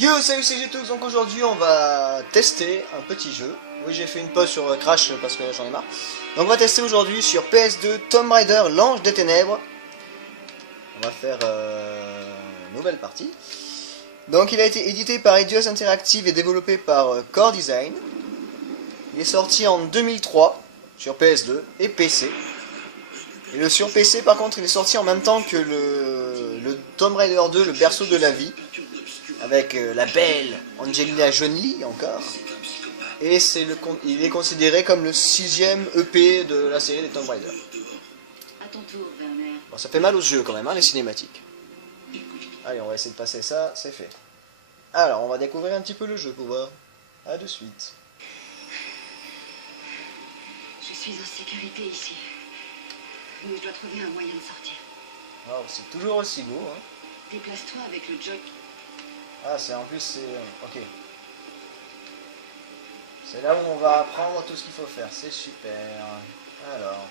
Yo, salut, c'est G tous. Donc aujourd'hui on va tester un petit jeu. Oui, j'ai fait une pause sur Crash parce que j'en ai marre. Donc on va tester aujourd'hui sur PS2 Tomb Raider l'Ange des Ténèbres. On va faire une nouvelle partie. Donc il a été édité par Eidos Interactive et développé par Core Design. Il est sorti en 2003 sur PS2 et PC. Et le sur PC par contre il est sorti en même temps que le Tomb Raider 2, le berceau de la vie. Avec la belle Angelina Jolie encore. Et il est considéré comme le 6ème EP de la série des Tomb Raider. À ton tour, Werner. Bon, ça fait mal aux yeux quand même, hein, les cinématiques. Allez, on va essayer de passer ça, c'est fait. Alors, on va découvrir un petit peu le jeu pour voir. A de suite. Je suis en sécurité ici. Mais je dois trouver un moyen de sortir. Wow, c'est toujours aussi beau, hein. Déplace-toi avec le joy. Ah, c'est en plus, c'est... ok. C'est là où on va apprendre tout ce qu'il faut faire, c'est super. Alors...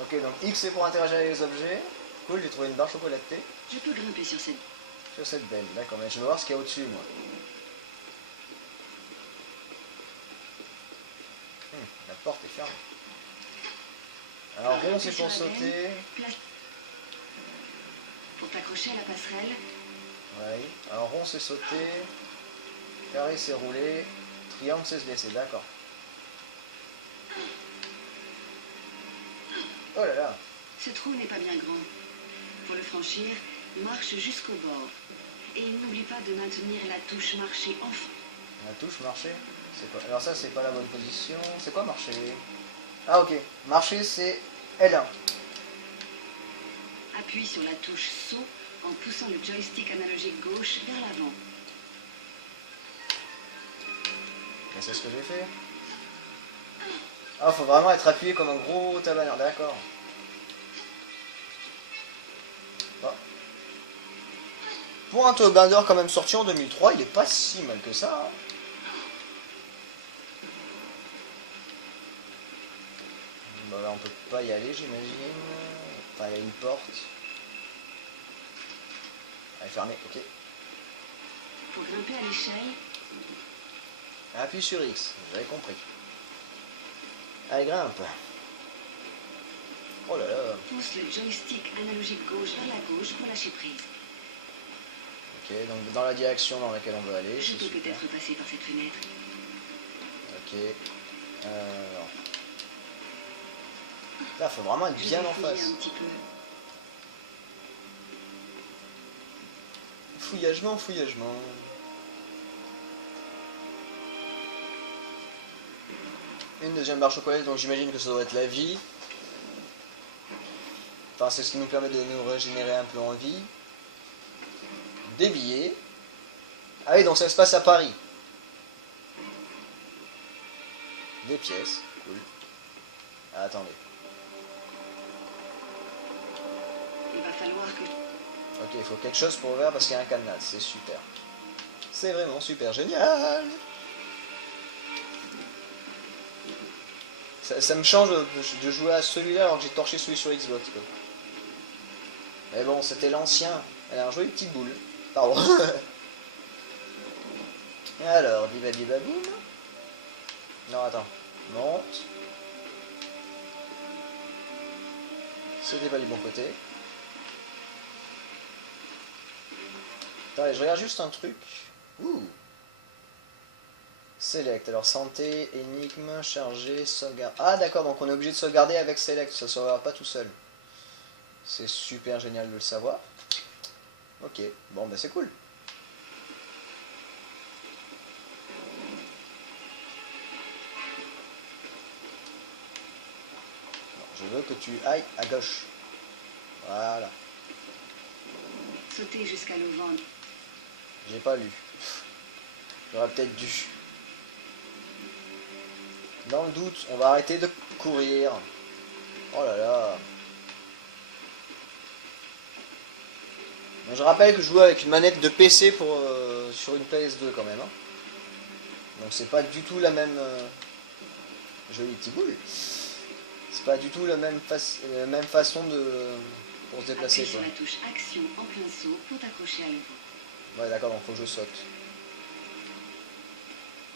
ok, donc X c'est pour interagir avec les objets. Cool, j'ai trouvé une barre chocolatée. Je peux grimper sur cette... Sur cette benne, d'accord, mais je veux voir ce qu'il y a au-dessus, moi. La porte est fermée. Alors, rond c'est pour sauter. Pour t'accrocher à la passerelle. Ouais. Alors, rond c'est sauter. Carré c'est rouler. Triangle c'est se laisser, d'accord. Oh là là. Ce trou n'est pas bien grand. Pour le franchir, marche jusqu'au bord. Et n'oublie pas de maintenir la touche marcher en fond. La touche marcher, c'est quoi? Alors ça c'est pas la bonne position. C'est quoi marcher? Ah ok. Marcher c'est L1. Appuie sur la touche saut en poussant le joystick analogique gauche vers l'avant. C'est ce que j'ai fait. Ah, faut vraiment être appuyé comme un gros tabanard, d'accord. Bon. Pour un Tomb Raider quand même sorti en 2003, il est pas si mal que ça. Hein. Bon, là, on peut pas y aller, j'imagine. Enfin, il y a une porte. Elle est fermée, ok. Pour grimper à l'échelle, Appuie sur X, j'avais compris. Allez, grimpe. Oh là là. pousse le joystick analogique gauche vers la gauche pour lâcher prise. Ok, donc dans la direction dans laquelle on veut aller. Je C'est peux super. peut-être passer par cette fenêtre. Ok. Alors. Là, faut vraiment être bien en face. Un petit peu. Fouillagement, fouillagement. Une deuxième barre chocolat, donc j'imagine que ça doit être la vie. Enfin, c'est ce qui nous permet de nous régénérer un peu en vie. Des billets. Ah oui, donc ça se passe à Paris. Des pièces, cool. Ah, attendez. Il va falloir que... Ok, il faut quelque chose pour ouvrir parce qu'il y a un cadenas, c'est super. C'est vraiment super génial. Ça me change de jouer à celui-là alors que j'ai torché celui sur Xbox. Quoi. Mais bon, c'était l'ancien. Elle a un joli petit boule. Pardon. Alors, bibadibaboum. Non, attends. Monte. C'était pas du bon côté. Attends, je regarde juste un truc. Ouh. Select, alors santé, énigme, chargé, sauvegarde. Ah d'accord, donc on est obligé de sauvegarder avec Select, ça ne sauvegarde pas tout seul. C'est super génial de le savoir. Ok, bon bah c'est cool. Non, je veux que tu ailles à gauche. Voilà. Sauter jusqu'à l'auvent. J'ai pas lu. J'aurais peut-être dû. Dans le doute, on va arrêter de courir. Oh là là. Je rappelle que je joue avec une manette de PC sur une PS2 quand même. Hein. Donc c'est pas du tout la même... Joli petit boule. C'est pas du tout la même façon pour se déplacer Appuie quoi. sur la touche action en plein saut pour t'accrocher à nouveau. Ouais d'accord, donc faut que je saute.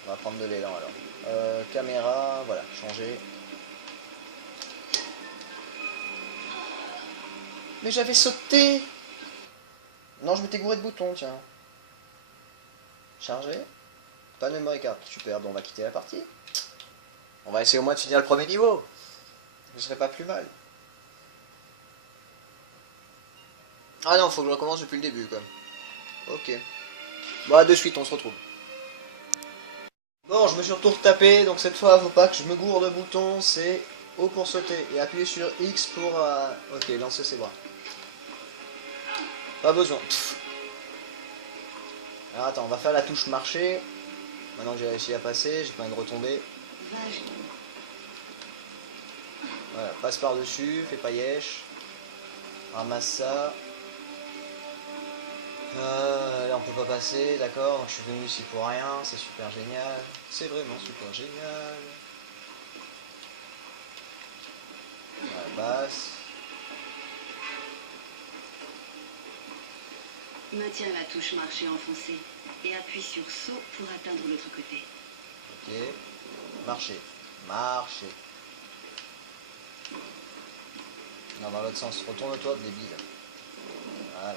On va prendre de l'élan alors. Caméra, voilà, changer. Mais j'avais sauté. Non, je m'étais gouré de boutons, tiens. Charger. Pas de memory card. Super, bon on va quitter la partie. On va essayer au moins de finir le premier niveau. Ce serait pas plus mal. Ah non, faut que je recommence depuis le début quoi. Ok. Bon, à de suite, on se retrouve. Bon, je me suis retour tapé, donc cette fois, faut pas que je me gourde de bouton, c'est O pour sauter, et appuyer sur X pour... Ok, lancer ses bras. Pas besoin. Pff. Alors attends, on va faire la touche marcher. Maintenant que j'ai réussi à passer, j'ai pas envie de retomber. Voilà, passe par-dessus, fais paillèche. Ramasse ça. Là on peut pas passer, d'accord, donc je suis venu ici pour rien, c'est super génial. C'est vraiment super génial. Voilà, passe. Maintiens la touche marcher enfoncée et appuie sur saut pour atteindre l'autre côté. Ok. Marcher. Marcher. Non, dans l'autre sens. Retourne-toi, débile. Voilà.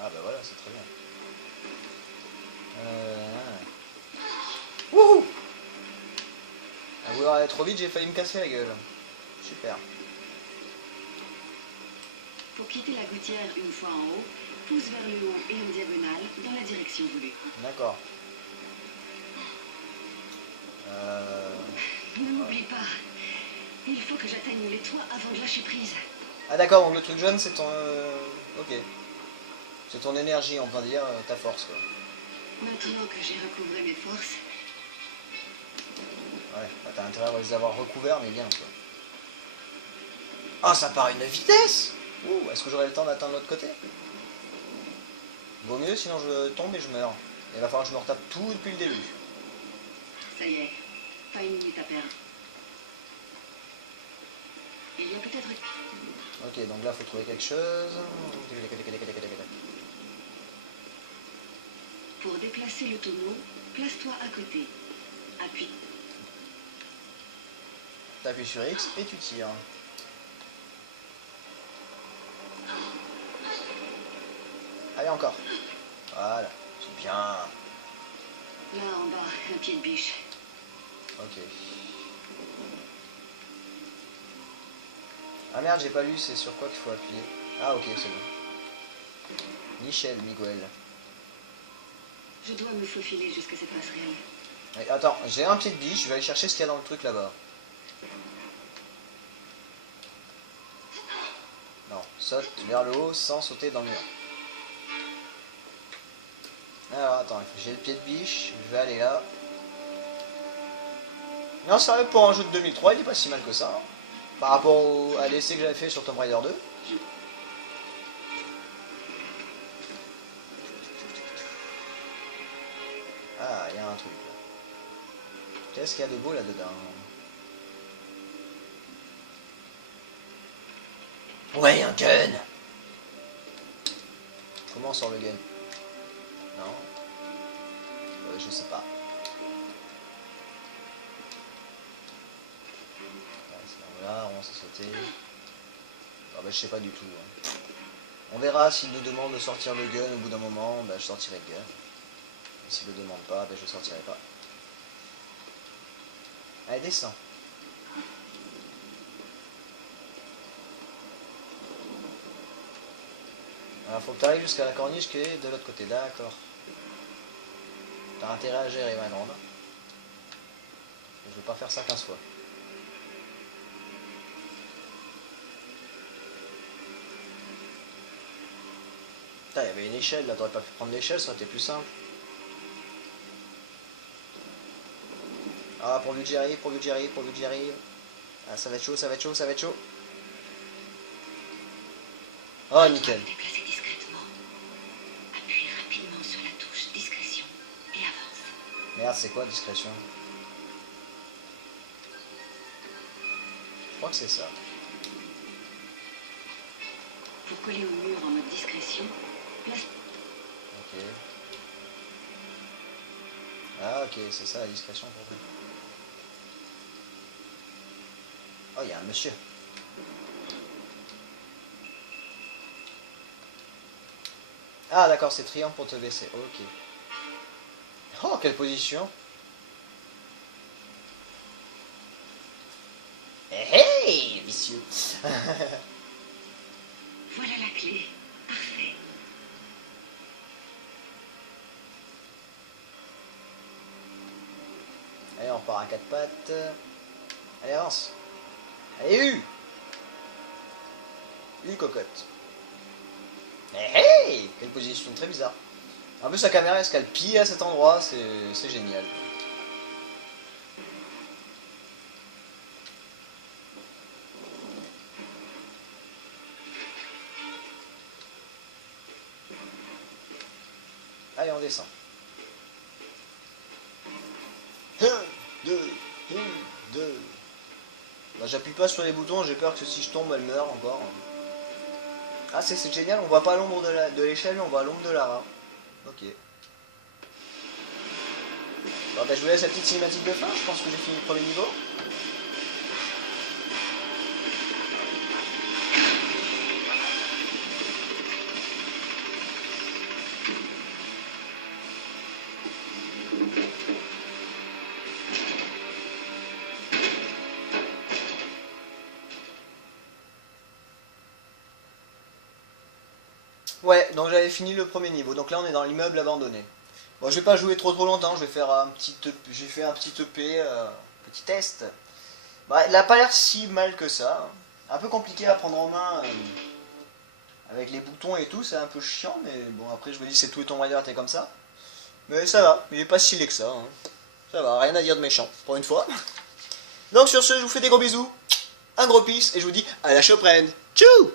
Ah bah voilà, c'est très bien. Wouhou! À vouloir aller trop vite, j'ai failli me casser la gueule. Super. Pour quitter la gouttière une fois en haut, pousse vers le haut et en diagonale dans la direction voulue. D'accord. Ne m'oublie pas. Il faut que j'atteigne les toits avant de lâcher prise. Ah d'accord, donc le truc jaune c'est ton... Ok. C'est ton énergie, on peut dire, ta force quoi. Maintenant que j'ai recouvré mes forces, Ouais, bah, t'as intérêt à les avoir recouverts, mais bien quoi. Ah, ça part à une vitesse! Ouh, est-ce que j'aurai le temps d'atteindre l'autre côté? Vaut mieux, sinon je tombe et je meurs. Il va falloir que je me retape tout depuis le début. ça y est, pas une minute à perdre. Il y a peut-être... Ok, donc là, faut trouver quelque chose. Pour déplacer le tonneau, place-toi à côté. Appuie. T'appuies sur X et tu tires. Allez, encore. Voilà, c'est bien. Là en bas, un pied de biche. Ok. Ah merde, j'ai pas lu, c'est sur quoi qu'il faut appuyer. Ah ok, c'est bon. Michel, Miguel. Je dois me faufiler jusqu'à cette passerelle. Ouais, attends, j'ai un pied de biche, je vais aller chercher ce qu'il y a dans le truc là-bas. Non, saute vers le haut sans sauter dans le mur. Alors attends, j'ai le pied de biche, je vais aller là. Non, sérieux, pour un jeu de 2003, il est pas si mal que ça. Par rapport à l'essai que j'avais fait sur Tomb Raider 2. Ah, il y a un truc là. Qu'est-ce qu'il y a de beau là-dedans? Ouais, un gun! Comment on sort le gun? Non? Je sais pas. Là, on s'est sauté. Ah bah, je sais pas du tout. Hein. On verra s'il nous demande de sortir le gun au bout d'un moment, bah, je sortirai le gun. Et s'il ne le demande pas, bah, je sortirai pas. Allez, descends. Alors, faut que tu arrives jusqu'à la corniche qui est de l'autre côté. D'accord. T'as intérêt à gérer, ma grande. Je veux pas faire ça 15 fois. Putain, il y avait une échelle là, t'aurais pas pu prendre l'échelle, ça aurait été plus simple. Ah, pourvu que j'y arrive, pourvu que j'y arrive, pourvu que j'y arrive. Ah, ça va être chaud, ça va être chaud, ça va être chaud. Oh, nickel. Déplacer discrètement. Appuie rapidement sur la touche discrétion et avance. Merde, c'est quoi discrétion? crois que c'est ça. Pour coller au mur en mode discrétion, place Ok. Ah ok, c'est ça la discrétion pour vous. Oh, il y a un monsieur. Ah d'accord, c'est triangle pour te baisser. Ok. Oh, quelle position. Hey, vicieux. voilà la clé. Parfait. Allez, on repart à quatre pattes. Allez, avance. Allez, cocotte. Hey, quelle position très bizarre. En plus, la caméra, est-ce qu'elle pille à cet endroit? C'est génial. Allez, on descend. 1, 2, 1, 2. Bah, j'appuie pas sur les boutons, j'ai peur que si je tombe, elle meurt encore. Ah, c'est génial, on voit pas l'ombre de l'échelle, mais on voit l'ombre de Lara. Ok. Bon, bah, je vous laisse la petite cinématique de fin, je pense que j'ai fini le premier niveau. Ouais, donc j'avais fini le premier niveau, donc là on est dans l'immeuble abandonné. Bon, je vais pas jouer trop longtemps, je vais faire un petit j'ai fait un petit EP, petit test. Bah, il a pas l'air si mal que ça. Un peu compliqué à prendre en main avec les boutons et tout, c'est un peu chiant, mais bon après je me dis c'est tout et Tomb Raider était comme ça. Mais ça va, il est pas si laid que ça. Hein. Ça va, rien à dire de méchant, pour une fois. Donc sur ce, je vous fais des gros bisous, un gros peace, et je vous dis à la prochaine. Tchou!